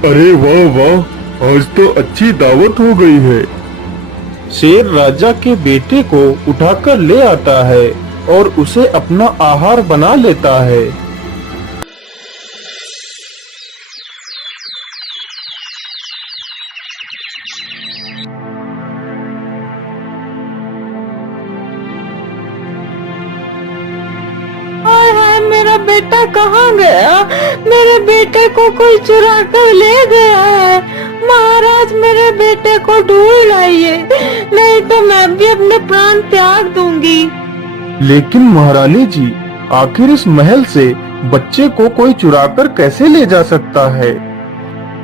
अरे वाह वाह, आज तो अच्छी दावत हो गई है। शेर राजा के बेटे को उठाकर ले आता है और उसे अपना आहार बना लेता है। हाय हाय, मेरा बेटा कहाँ गया? मेरे बेटे को कोई चुरा कर ले गया है। महाराज, मेरे बेटे को ढूंढ लाइए, नहीं तो मैं भी अपने प्राण त्याग दूंगी। लेकिन महारानी जी, आखिर इस महल से बच्चे को कोई चुराकर कैसे ले जा सकता है?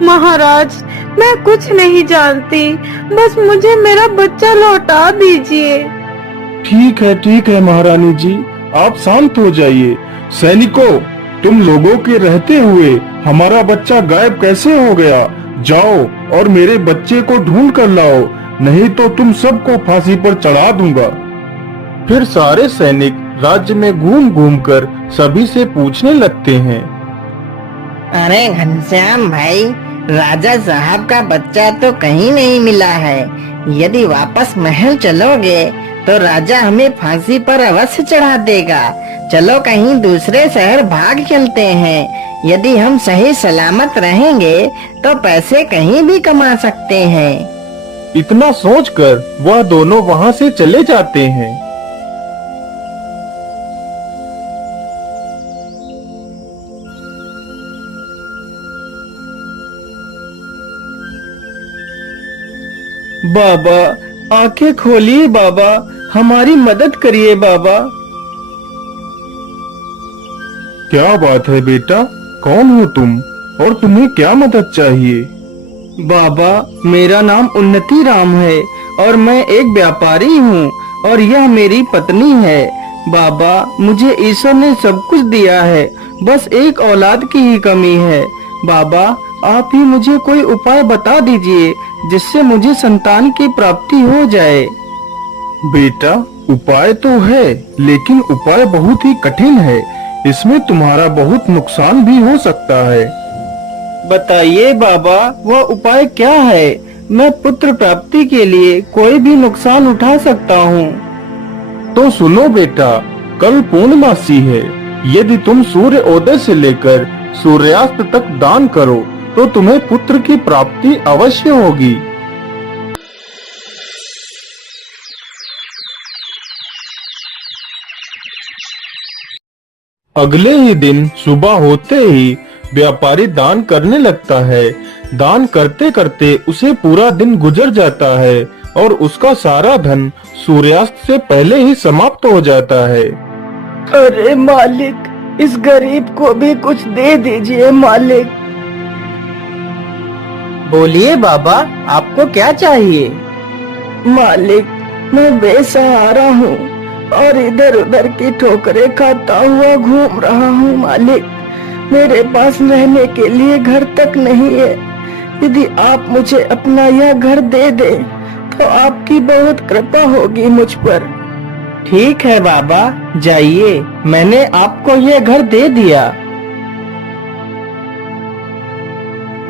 महाराज, मैं कुछ नहीं जानती, बस मुझे मेरा बच्चा लौटा दीजिए। ठीक है महारानी जी, आप शांत हो जाइए। सैनिकों, तुम लोगों के रहते हुए हमारा बच्चा गायब कैसे हो गया? जाओ और मेरे बच्चे को ढूंढ कर लाओ, नहीं तो तुम सबको फांसी पर चढ़ा दूंगा। फिर सारे सैनिक राज्य में घूम घूम कर सभी से पूछने लगते हैं। अरे घनश्याम भाई, राजा साहब का बच्चा तो कहीं नहीं मिला है। यदि वापस महल चलोगे तो राजा हमें फांसी पर अवश्य चढ़ा देगा। चलो कहीं दूसरे शहर भाग चलते हैं। यदि हम सही सलामत रहेंगे तो पैसे कहीं भी कमा सकते हैं। इतना सोचकर वह दोनों वहां से चले जाते हैं। बाबा, आंखें खोलिए बाबा, हमारी मदद करिए बाबा। क्या बात है बेटा, कौन हो तुम और तुम्हें क्या मदद चाहिए? बाबा, मेरा नाम उन्नति राम है और मैं एक व्यापारी हूँ और यह मेरी पत्नी है। बाबा, मुझे ईश्वर ने सब कुछ दिया है, बस एक औलाद की ही कमी है। बाबा, आप ही मुझे कोई उपाय बता दीजिए जिससे मुझे संतान की प्राप्ति हो जाए। बेटा, उपाय तो है, लेकिन उपाय बहुत ही कठिन है। इसमें तुम्हारा बहुत नुकसान भी हो सकता है। बताइए बाबा, वह उपाय क्या है? मैं पुत्र प्राप्ति के लिए कोई भी नुकसान उठा सकता हूँ। तो सुनो बेटा, कल पूर्णमासी है। यदि तुम सूर्योदय से लेकर सूर्यास्त तक दान करो तो तुम्हें पुत्र की प्राप्ति अवश्य होगी। अगले ही दिन सुबह होते ही व्यापारी दान करने लगता है। दान करते करते उसे पूरा दिन गुजर जाता है और उसका सारा धन सूर्यास्त से पहले ही समाप्त हो जाता है। अरे मालिक, इस गरीब को भी कुछ दे दीजिए मालिक। बोलिए बाबा, आपको क्या चाहिए? मालिक, मैं बेसहारा हूँ और इधर उधर की ठोकरें खाता हुआ घूम रहा हूँ मालिक। मेरे पास रहने के लिए घर तक नहीं है। यदि आप मुझे अपना यह घर दे दें तो आपकी बहुत कृपा होगी मुझ पर। ठीक है बाबा, जाइए, मैंने आपको यह घर दे दिया।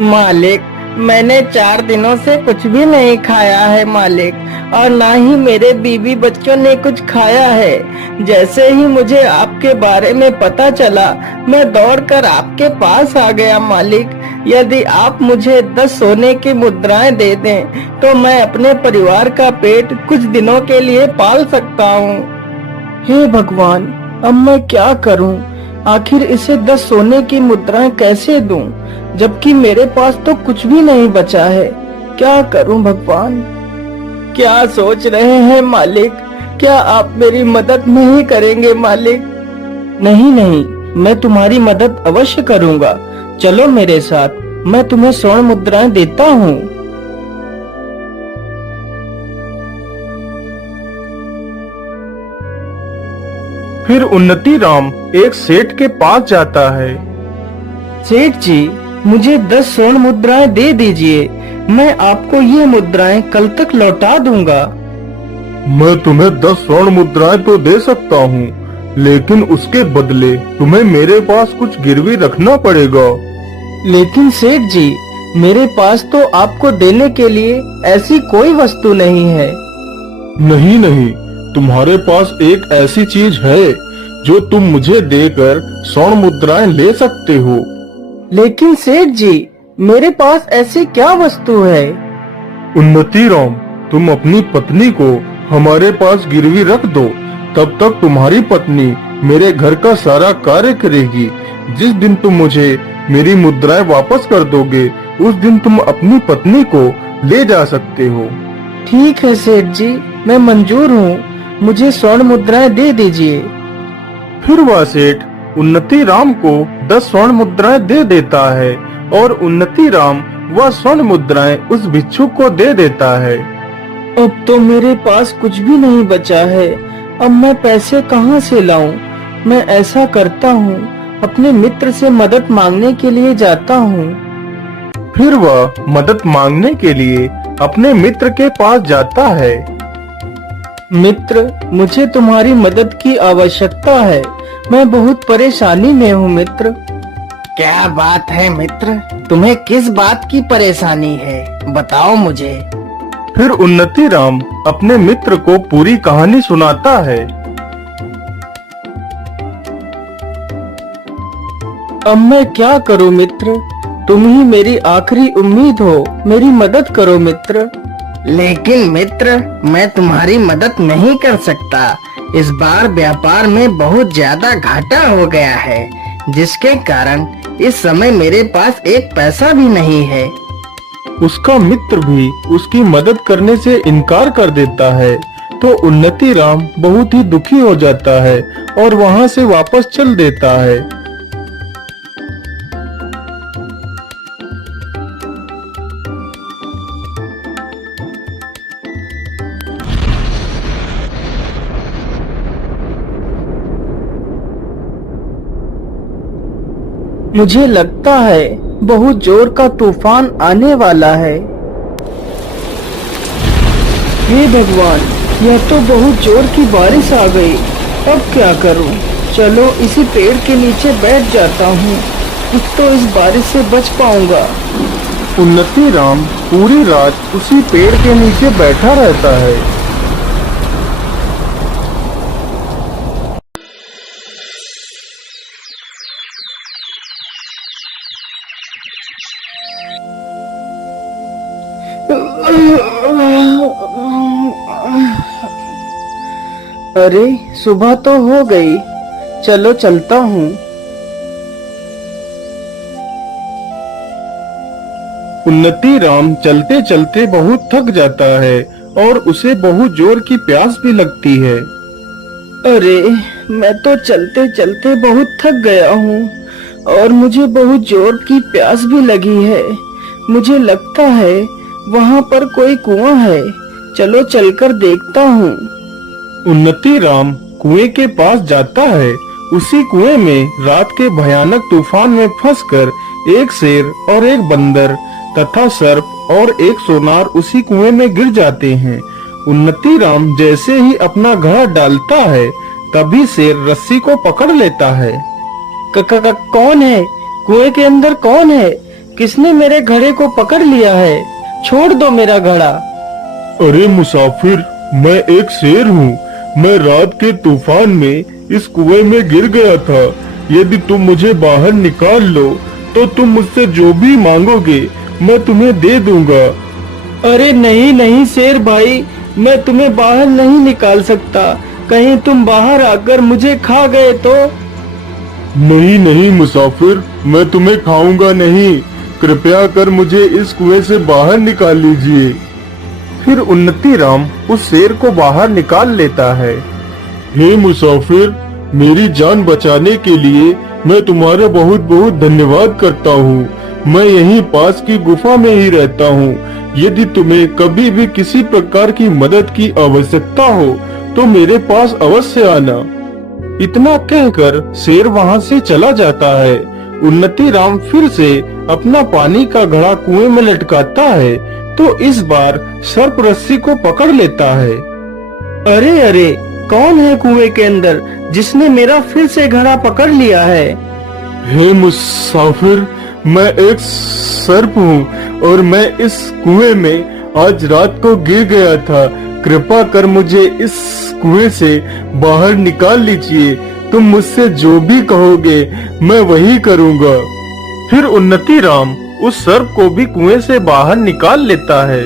मालिक, मैंने 4 दिनों से कुछ भी नहीं खाया है मालिक, और ना ही मेरे बीवी बच्चों ने कुछ खाया है। जैसे ही मुझे आपके बारे में पता चला, मैं दौड़कर आपके पास आ गया मालिक। यदि आप मुझे 10 सोने की मुद्राएं दे दें तो मैं अपने परिवार का पेट कुछ दिनों के लिए पाल सकता हूँ। हे भगवान, अब मैं क्या करूँ? आखिर इसे 10 सोने की मुद्राएं कैसे दूं, जबकि मेरे पास तो कुछ भी नहीं बचा है। क्या करूं भगवान? क्या सोच रहे हैं मालिक? क्या आप मेरी मदद नहीं करेंगे मालिक? नहीं नहीं, मैं तुम्हारी मदद अवश्य करूंगा। चलो मेरे साथ, मैं तुम्हें स्वर्ण मुद्राएं देता हूँ। फिर उन्नति राम एक सेठ के पास जाता है। सेठ जी, मुझे 10 स्वर्ण मुद्राएं दे दीजिए, मैं आपको ये मुद्राएं कल तक लौटा दूंगा। मैं तुम्हें 10 स्वर्ण मुद्राएं तो दे सकता हूँ, लेकिन उसके बदले तुम्हें मेरे पास कुछ गिरवी रखना पड़ेगा। लेकिन सेठ जी, मेरे पास तो आपको देने के लिए ऐसी कोई वस्तु नहीं है। नहीं नहीं, तुम्हारे पास एक ऐसी चीज है जो तुम मुझे देकर स्वर्ण मुद्राएं ले सकते हो। लेकिन सेठ जी, मेरे पास ऐसी क्या वस्तु है? उन्नति राम, तुम अपनी पत्नी को हमारे पास गिरवी रख दो, तब तक तुम्हारी पत्नी मेरे घर का सारा कार्य करेगी। जिस दिन तुम मुझे मेरी मुद्राएं वापस कर दोगे, उस दिन तुम अपनी पत्नी को ले जा सकते हो। ठीक है सेठ जी, मैं मंजूर हूँ, मुझे स्वर्ण मुद्राएं दे दीजिए। फिर वह सेठ उन्नति राम को 10 स्वर्ण मुद्राएं दे देता है और उन्नति राम वह स्वर्ण मुद्राएं उस भिक्षुक को दे देता है। अब तो मेरे पास कुछ भी नहीं बचा है, अब मैं पैसे कहाँ से लाऊं? मैं ऐसा करता हूँ, अपने मित्र से मदद मांगने के लिए जाता हूँ। फिर वह मदद मांगने के लिए अपने मित्र के पास जाता है। मित्र, मुझे तुम्हारी मदद की आवश्यकता है, मैं बहुत परेशानी में हूँ मित्र। क्या बात है मित्र, तुम्हें किस बात की परेशानी है, बताओ मुझे। फिर उन्नति राम अपने मित्र को पूरी कहानी सुनाता है। अब मैं क्या करूँ मित्र, तुम ही मेरी आखिरी उम्मीद हो, मेरी मदद करो मित्र। लेकिन मित्र, मैं तुम्हारी मदद नहीं कर सकता। इस बार व्यापार में बहुत ज्यादा घाटा हो गया है, जिसके कारण इस समय मेरे पास एक पैसा भी नहीं है। उसका मित्र भी उसकी मदद करने से इनकार कर देता है, तो उन्नति राम बहुत ही दुखी हो जाता है और वहाँ से वापस चल देता है। मुझे लगता है बहुत जोर का तूफान आने वाला है। हे भगवान, यह तो बहुत जोर की बारिश आ गई, अब क्या करूं? चलो इसी पेड़ के नीचे बैठ जाता हूं, कुछ तो इस बारिश से बच पाऊंगा। उन्नति राम पूरी रात उसी पेड़ के नीचे बैठा रहता है। अरे सुबह तो हो गई, चलो चलता हूँ। उन्नति राम चलते चलते बहुत थक जाता है और उसे बहुत जोर की प्यास भी लगती है। अरे मैं तो चलते चलते बहुत थक गया हूँ और मुझे बहुत जोर की प्यास भी लगी है। मुझे लगता है वहाँ पर कोई कुआं है, चलो चलकर देखता हूँ। उन्नति राम कुएं के पास जाता है। उसी कुएं में रात के भयानक तूफान में फंसकर एक शेर और एक बंदर तथा सर्प और एक सोनार उसी कुएं में गिर जाते हैं। उन्नति राम जैसे ही अपना घड़ा डालता है, तभी शेर रस्सी को पकड़ लेता है। कौन है? कुएं के अंदर कौन है? किसने मेरे घड़े को पकड़ लिया है? छोड़ दो मेरा घड़ा। अरे मुसाफिर, मैं एक शेर हूँ। मैं रात के तूफान में इस कुएं में गिर गया था। यदि तुम मुझे बाहर निकाल लो तो तुम मुझसे जो भी मांगोगे मैं तुम्हें दे दूंगा। अरे नहीं नहीं शेर भाई, मैं तुम्हें बाहर नहीं निकाल सकता। कहीं तुम बाहर आकर मुझे खा गए तो? नहीं नहीं मुसाफिर, मैं तुम्हें खाऊंगा नहीं। कृपया कर मुझे इस कुएं से बाहर निकाल लीजिए। फिर उन्नति राम उस शेर को बाहर निकाल लेता है। हे मुसाफिर, मेरी जान बचाने के लिए मैं तुम्हारा बहुत बहुत धन्यवाद करता हूँ। मैं यहीं पास की गुफा में ही रहता हूँ। यदि तुम्हें कभी भी किसी प्रकार की मदद की आवश्यकता हो तो मेरे पास अवश्य आना। इतना कहकर शेर वहाँ से चला जाता है। उन्नति राम फिर से अपना पानी का घड़ा कुएं में लटकाता है, तो इस बार सर्प रस्सी को पकड़ लेता है। अरे अरे, कौन है कुएं के अंदर जिसने मेरा फिर से घड़ा पकड़ लिया है? हे मुसाफिर, मैं एक सर्प हूँ और मैं इस कुएं में आज रात को गिर गया था। कृपा कर मुझे इस कुएं से बाहर निकाल लीजिए। तुम मुझसे जो भी कहोगे मैं वही करूँगा। फिर उन्नति राम उस सर्प को भी कुएं से बाहर निकाल लेता है।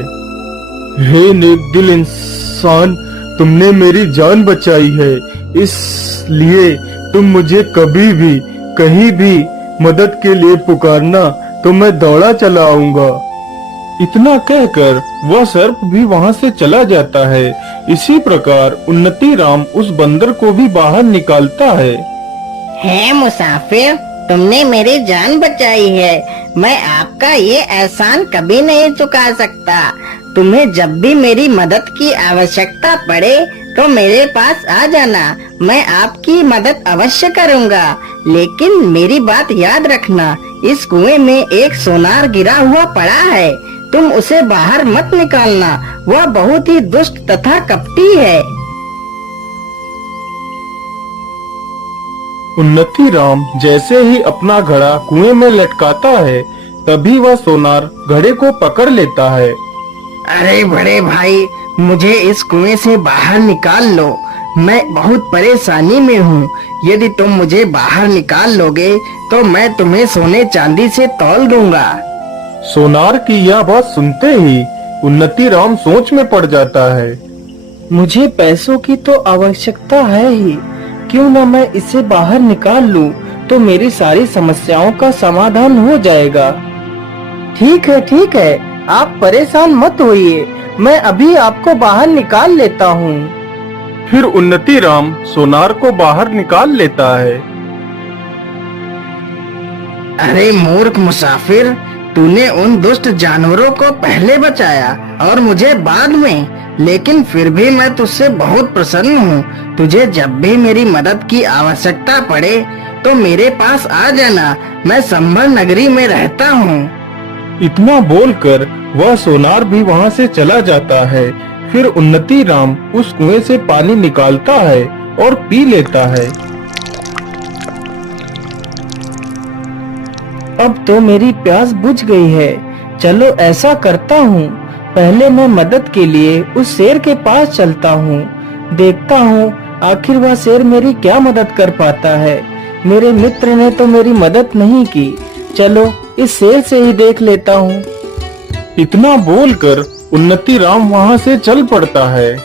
हे नेक दिल इंसान, तुमने मेरी जान बचाई है, इसलिए तुम मुझे कभी भी कहीं भी मदद के लिए पुकारना तो मैं दौड़ा चला आऊंगा। इतना कहकर वह सर्प भी वहां से चला जाता है। इसी प्रकार उन्नति राम उस बंदर को भी बाहर निकालता है। मुसाफिर, तुमने मेरी जान बचाई है। मैं आपका ये एहसान कभी नहीं चुका सकता। तुम्हें जब भी मेरी मदद की आवश्यकता पड़े तो मेरे पास आ जाना। मैं आपकी मदद अवश्य करूंगा। लेकिन मेरी बात याद रखना, इस कुएं में एक सोनार गिरा हुआ पड़ा है। तुम उसे बाहर मत निकालना, वह बहुत ही दुष्ट तथा कपटी है। उन्नति राम जैसे ही अपना घड़ा कुएं में लटकाता है, तभी वह सोनार घड़े को पकड़ लेता है। अरे बड़े भाई, मुझे इस कुएं से बाहर निकाल लो। मैं बहुत परेशानी में हूँ। यदि तुम मुझे बाहर निकाल लोगे तो मैं तुम्हें सोने चांदी से तौल दूंगा। सोनार की यह बात सुनते ही उन्नति राम सोच में पड़ जाता है। मुझे पैसों की तो आवश्यकता है ही, क्यों न मैं इसे बाहर निकाल लूं, तो मेरी सारी समस्याओं का समाधान हो जाएगा। ठीक है, आप परेशान मत होइए, मैं अभी आपको बाहर निकाल लेता हूँ। फिर उन्नति राम सोनार को बाहर निकाल लेता है। अरे मूर्ख मुसाफिर, तूने उन दुष्ट जानवरों को पहले बचाया और मुझे बाद में, लेकिन फिर भी मैं तुझसे बहुत प्रसन्न हूँ। तुझे जब भी मेरी मदद की आवश्यकता पड़े तो मेरे पास आ जाना। मैं संभल नगरी में रहता हूँ। इतना बोलकर वह सोनार भी वहां से चला जाता है। फिर उन्नति राम उस कुएं से पानी निकालता है और पी लेता है। अब तो मेरी प्यास बुझ गई है। चलो ऐसा करता हूँ, पहले मैं मदद के लिए उस शेर के पास चलता हूँ। देखता हूँ आखिर वह शेर मेरी क्या मदद कर पाता है। मेरे मित्र ने तो मेरी मदद नहीं की। चलो इस शेर से ही देख लेता हूँ। इतना बोलकर उन्नति राम वहां से चल पड़ता है।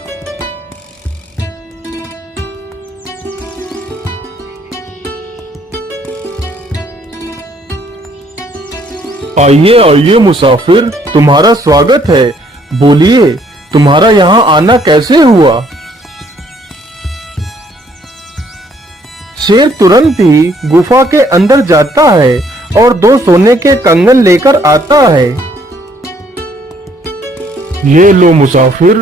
आइए मुसाफिर, तुम्हारा स्वागत है। बोलिए, तुम्हारा यहाँ आना कैसे हुआ? शेर तुरंत ही गुफा के अंदर जाता है और 2 सोने के कंगन लेकर आता है। ये लो मुसाफिर,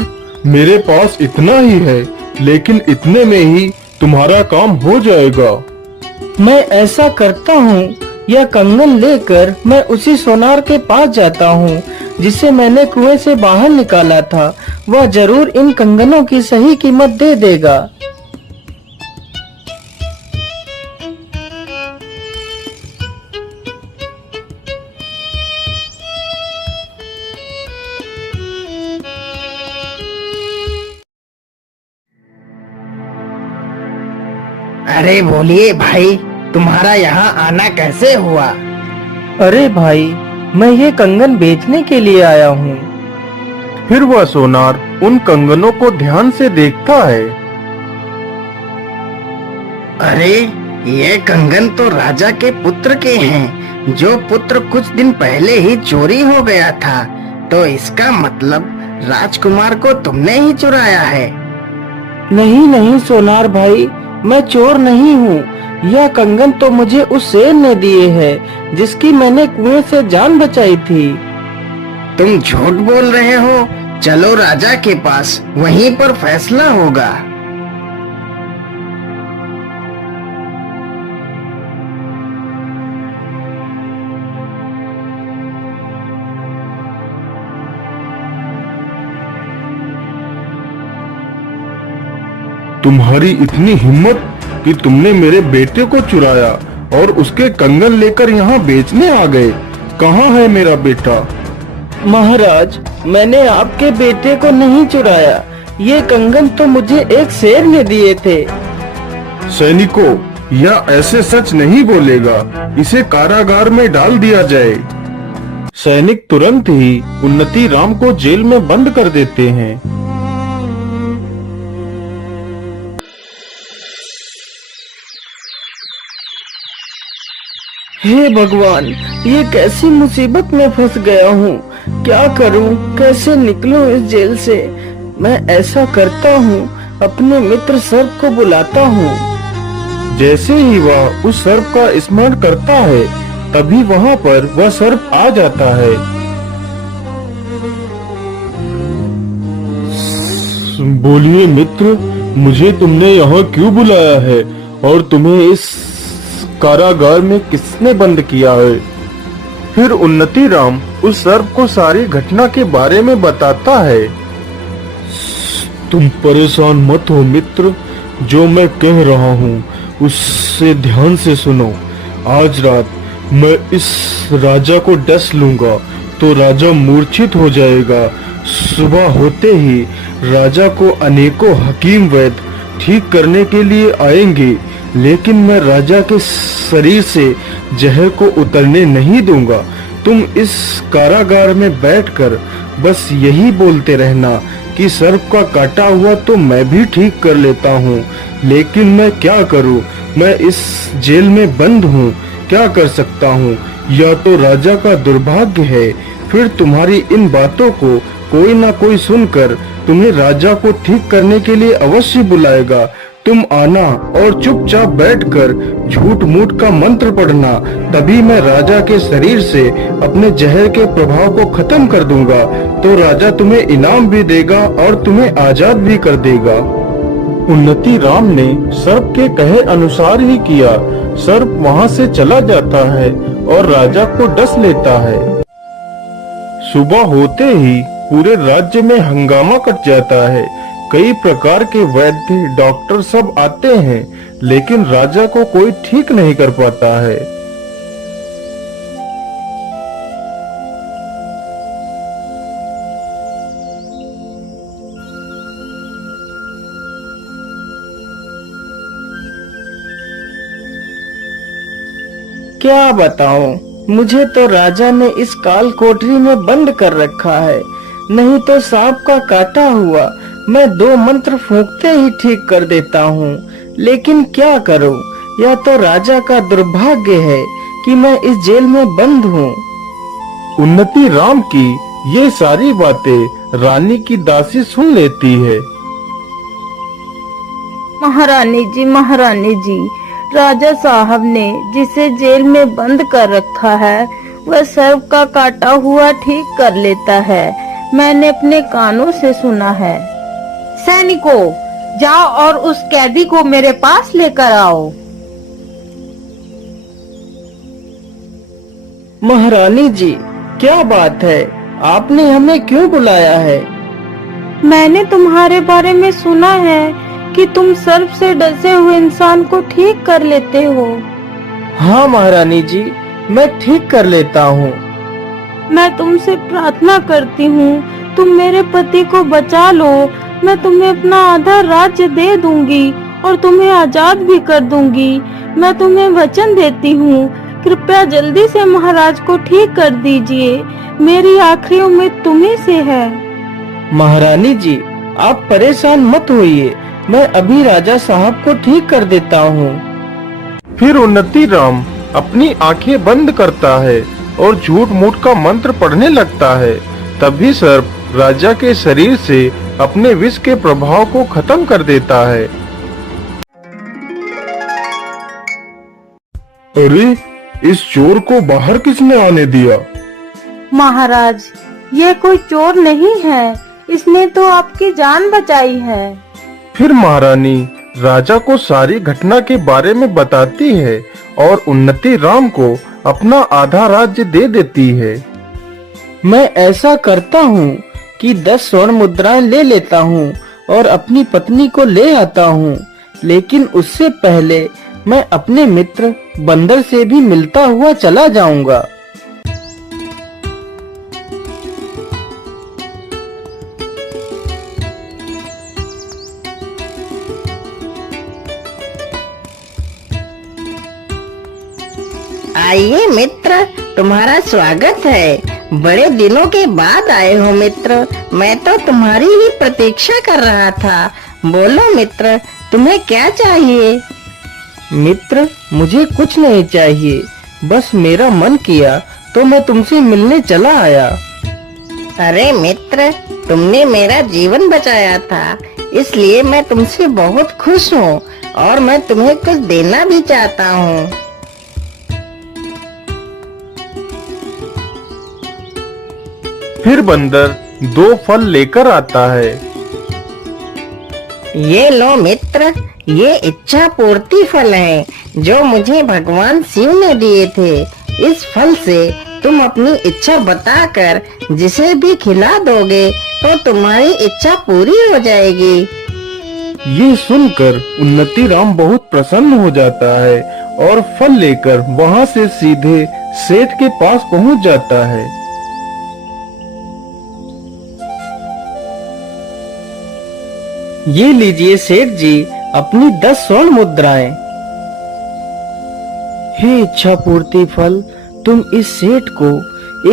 मेरे पास इतना ही है, लेकिन इतने में ही तुम्हारा काम हो जाएगा। मैं ऐसा करता हूँ, यह कंगन लेकर मैं उसी सोनार के पास जाता हूँ जिसे मैंने कुएं से बाहर निकाला था। वह जरूर इन कंगनों की सही कीमत दे देगा। अरे बोलिए भाई, तुम्हारा यहाँ आना कैसे हुआ? अरे भाई, मैं ये कंगन बेचने के लिए आया हूँ। फिर वह सोनार उन कंगनों को ध्यान से देखता है। अरे ये कंगन तो राजा के पुत्र के हैं, जो पुत्र कुछ दिन पहले ही चोरी हो गया था। तो इसका मतलब राजकुमार को तुमने ही चुराया है। नहीं सोनार भाई, मैं चोर नहीं हूँ। यह कंगन तो मुझे उस शेर ने दिए हैं जिसकी मैंने कुएं से जान बचाई थी। तुम झूठ बोल रहे हो। चलो राजा के पास, वहीं पर फैसला होगा। तुम्हारी इतनी हिम्मत कि तुमने मेरे बेटे को चुराया। और उसके कंगन लेकर यहाँ बेचने आ गए। कहाँ है मेरा बेटा? महाराज, मैंने आपके बेटे को नहीं चुराया। ये कंगन तो मुझे एक शेर ने दिए थे। सैनिकों, यह ऐसे सच नहीं बोलेगा, इसे कारागार में डाल दिया जाए। सैनिक तुरंत ही उन्नति राम को जेल में बंद कर देते हैं। हे भगवान, ये कैसी मुसीबत में फंस गया हूँ। क्या करूँ, कैसे निकलूं इस जेल से। मैं ऐसा करता हूँ, अपने मित्र सर्प को बुलाता हूँ। जैसे ही वह उस सर्प का स्मरण करता है, तभी वहाँ पर वह सर्प आ जाता है। बोलिए मित्र, मुझे तुमने यहाँ क्यों बुलाया है और तुम्हें इस कारागार में किसने बंद किया है? फिर उन्नति राम उस सर्प को सारी घटना के बारे में बताता है। तुम परेशान मत हो मित्र, जो मैं कह रहा हूँ उससे ध्यान से सुनो। आज रात मैं इस राजा को डस लूंगा तो राजा मूर्छित हो जाएगा। सुबह होते ही राजा को अनेकों हकीम वैद्य ठीक करने के लिए आएंगे, लेकिन मैं राजा के शरीर से जहर को उतरने नहीं दूंगा। तुम इस कारागार में बैठकर बस यही बोलते रहना कि सर्प का काटा हुआ तो मैं भी ठीक कर लेता हूँ, लेकिन मैं क्या करूँ, मैं इस जेल में बंद हूँ, क्या कर सकता हूँ। या तो राजा का दुर्भाग्य है, फिर तुम्हारी इन बातों को कोई ना कोई सुनकर तुम्हें राजा को ठीक करने के लिए अवश्य बुलाएगा। तुम आना और चुपचाप बैठकर झूठ मूठ का मंत्र पढ़ना, तभी मैं राजा के शरीर से अपने जहर के प्रभाव को खत्म कर दूंगा, तो राजा तुम्हें इनाम भी देगा और तुम्हें आजाद भी कर देगा। उन्नति राम ने सर्प के कहे अनुसार ही किया। सर्प वहाँ से चला जाता है और राजा को डस लेता है। सुबह होते ही पूरे राज्य में हंगामा कट जाता है। कई प्रकार के वैद्य डॉक्टर सब आते हैं, लेकिन राजा को कोई ठीक नहीं कर पाता है। क्या बताऊं, मुझे तो राजा ने इस काल कोठरी में बंद कर रखा है। नहीं तो सांप का काटा हुआ मैं 2 मंत्र फूंकते ही ठीक कर देता हूँ, लेकिन क्या करूँ, यह तो राजा का दुर्भाग्य है कि मैं इस जेल में बंद हूँ। उन्नति राम की ये सारी बातें रानी की दासी सुन लेती है। महारानी जी, राजा साहब ने जिसे जेल में बंद कर रखा है, वह सर्प का काटा हुआ ठीक कर लेता है। मैंने अपने कानों से सुना है। सैनिकों, जाओ और उस कैदी को मेरे पास लेकर आओ। महारानी जी, क्या बात है, आपने हमें क्यों बुलाया है? मैंने तुम्हारे बारे में सुना है कि तुम सर्प से डसे हुए इंसान को ठीक कर लेते हो। हाँ महारानी जी, मैं ठीक कर लेता हूँ। मैं तुमसे प्रार्थना करती हूँ, तुम मेरे पति को बचा लो। मैं तुम्हें अपना आधा राज्य दे दूंगी और तुम्हें आजाद भी कर दूंगी। मैं तुम्हें वचन देती हूँ, कृपया जल्दी से महाराज को ठीक कर दीजिए। मेरी आखिरी उम्मीद तुम्ही से है। महारानी जी, आप परेशान मत होइए, मैं अभी राजा साहब को ठीक कर देता हूँ। फिर उन्नति राम अपनी आंखें बंद करता है और झूठ मूठ का मंत्र पढ़ने लगता है। तभी सर्प राजा के शरीर से अपने विष के प्रभाव को खत्म कर देता है। अरे, इस चोर को बाहर किसने आने दिया? महाराज, ये कोई चोर नहीं है, इसने तो आपकी जान बचाई है। फिर महारानी राजा को सारी घटना के बारे में बताती है और उन्नति राम को अपना आधा राज्य दे देती है। मैं ऐसा करता हूँ कि 10 स्वर्ण मुद्राएं ले लेता हूँ और अपनी पत्नी को ले आता हूँ, लेकिन उससे पहले मैं अपने मित्र बंदर से भी मिलता हुआ चला जाऊंगा। आइए मित्र, तुम्हारा स्वागत है। बड़े दिनों के बाद आए हो मित्र। मैं तो तुम्हारी ही प्रतीक्षा कर रहा था। बोलो मित्र, तुम्हें क्या चाहिए? मित्र, मुझे कुछ नहीं चाहिए, बस मेरा मन किया तो मैं तुमसे मिलने चला आया। अरे मित्र, तुमने मेरा जीवन बचाया था, इसलिए मैं तुमसे बहुत खुश हूँ और मैं तुम्हें कुछ देना भी चाहता हूँ। फिर बंदर 2 फल लेकर आता है। ये लो मित्र, ये इच्छा पूर्ति फल है जो मुझे भगवान शिव ने दिए थे। इस फल से तुम अपनी इच्छा बताकर जिसे भी खिला दोगे तो तुम्हारी इच्छा पूरी हो जाएगी। ये सुनकर उन्नति राम बहुत प्रसन्न हो जाता है और फल लेकर वहाँ से सीधे सेठ के पास पहुँच जाता है। ये लीजिए सेठ जी अपनी 10 स्वर्ण मुद्राएं। हे इच्छा पूर्ति फल, तुम इस सेठ को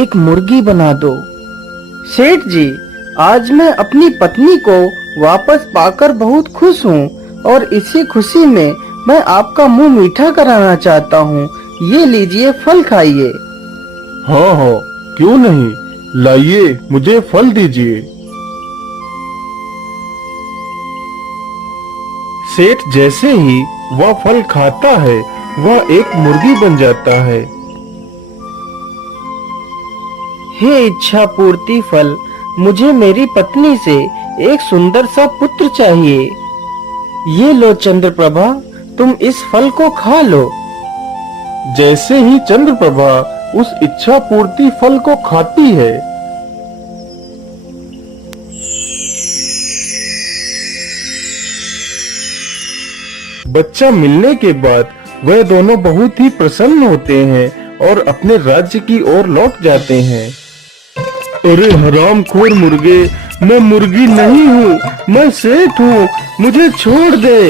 एक मुर्गी बना दो। सेठ जी, आज मैं अपनी पत्नी को वापस पाकर बहुत खुश हूँ और इसी खुशी में मैं आपका मुंह मीठा कराना चाहता हूँ। ये लीजिए फल खाइए। हाँ हाँ, क्यों नहीं, लाइए मुझे फल दीजिए। सेठ जैसे ही वह फल खाता है वह एक मुर्गी बन जाता है। हे इच्छा पूर्ति फल, मुझे मेरी पत्नी से एक सुंदर सा पुत्र चाहिए। ये लो चंद्रप्रभा, तुम इस फल को खा लो। जैसे ही चंद्रप्रभा उस इच्छा पूर्ति फल को खाती है, बच्चा मिलने के बाद वह दोनों बहुत ही प्रसन्न होते हैं और अपने राज्य की ओर लौट जाते हैं। अरे हरामखोर मुर्गे, मैं मुर्गी नहीं हूँ, मैं सेठ हूँ, मुझे छोड़ दे।